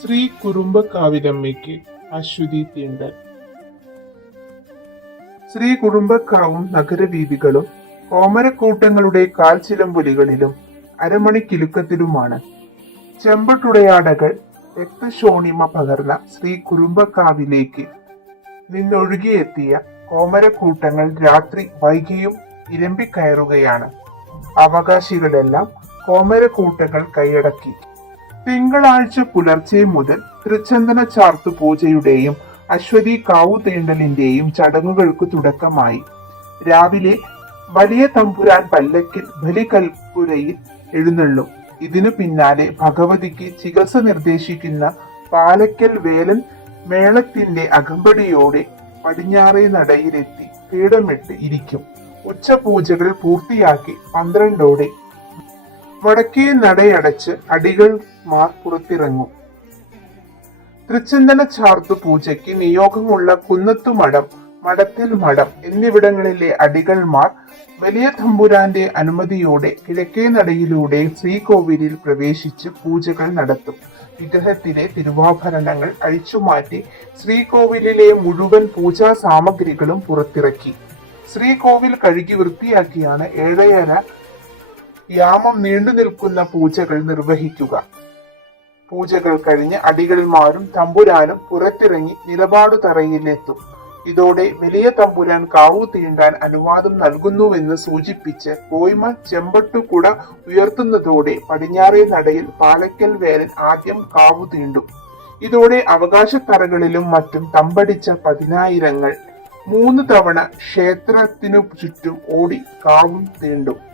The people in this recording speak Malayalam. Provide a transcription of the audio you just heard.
ശ്രീ കുറുമ്പക്കാവിലമ്മയ്ക്ക് അശ്വതി തീണ്ടൽ ശ്രീ കുറുമ്പക്കാവും നഗരവീതികളും കോമരക്കൂട്ടങ്ങളുടെ കാൽച്ചിലമ്പുലികളിലും അരമണിക്കിലുക്കത്തിലുമാണ്. ചെമ്പട്ടുടയാടകൾ രക്തശോണിമ പകർന്ന ശ്രീ കുറുമ്പക്കാവിലേക്ക് നിന്നൊഴുകിയെത്തിയ കോമരക്കൂട്ടങ്ങൾ രാത്രി വൈകിയും ഇരമ്പിക്കയറുകയാണ്. അവകാശികളെല്ലാം കോമരക്കൂട്ടങ്ങൾ കൈയടക്കി. തിങ്കളാഴ്ച പുലർച്ചെ മുതൽ തൃച്ചന്ദന ചാർത്തു പൂജയുടെയും അശ്വതി കാവു തേണ്ടലിന്റെയും ചടങ്ങുകൾക്ക് തുടക്കമായി. രാവിലെ വലിയ തമ്പുരാൻ പല്ലക്കിൽ ബലികൽപ്പുരയിൽ എഴുന്നള്ളും. ഇതിനു പിന്നാലെ ഭഗവതിക്ക് ചികിത്സ നിർദ്ദേശിക്കുന്ന പാലക്കൽ വേലൻ മേളത്തിന്റെ അകമ്പടിയോടെ പടിഞ്ഞാറേ നടയിലെത്തി പീഠമിട്ട് ഇരിക്കും. ഉച്ചപൂജകൾ പൂർത്തിയാക്കി പന്ത്രണ്ടോടെ വടക്കേ നടയടച്ച് അടികൾ മാർ പുറത്തിറങ്ങും. തൃച്ചന്ദന ചാർത്തു പൂജയ്ക്ക് നിയോഗമുള്ള കുന്നത്തു മഠം മഠത്തിൽ മഠം എന്നിവിടങ്ങളിലെ അടികൾമാർ വലിയ തമ്പുരാന്റെ അനുമതിയോടെ കിഴക്കേ നടയിലൂടെ ശ്രീകോവിലിൽ പ്രവേശിച്ച് പൂജകൾ നടത്തും. വിഗ്രഹത്തിലെ തിരുവാഭരണങ്ങൾ അഴിച്ചുമാറ്റി ശ്രീകോവിലിലെ മുഴുവൻ പൂജാ സാമഗ്രികളും പുറത്തിറക്കി. ശ്രീകോവിൽ കഴുകി വൃത്തിയാക്കിയാണ് ഏഴയര യാമം നീണ്ടു നിൽക്കുന്ന പൂജകൾ നിർവഹിക്കുക. പൂജകൾ കഴിഞ്ഞ് അടികളിൽമാരും തമ്പുരാനും പുറത്തിറങ്ങി നിലപാടു തറയിലെത്തും. ഇതോടെ വലിയ തമ്പുരാൻ കാവു തീണ്ടാൻ അനുവാദം നൽകുന്നുവെന്ന് സൂചിപ്പിച്ച് കോയ്മ ചെമ്പട്ടുകുട ഉയർത്തുന്നതോടെ പടിഞ്ഞാറേ നടയിൽ പാലക്കൽ വേലൻ ആദ്യം കാവു തീണ്ടും. ഇതോടെ അവകാശത്തറകളിലും മറ്റും തമ്പടിച്ച പതിനായിരങ്ങൾ മൂന്ന് തവണ ക്ഷേത്രത്തിനു ചുറ്റും ഓടി കാവും തീണ്ടും.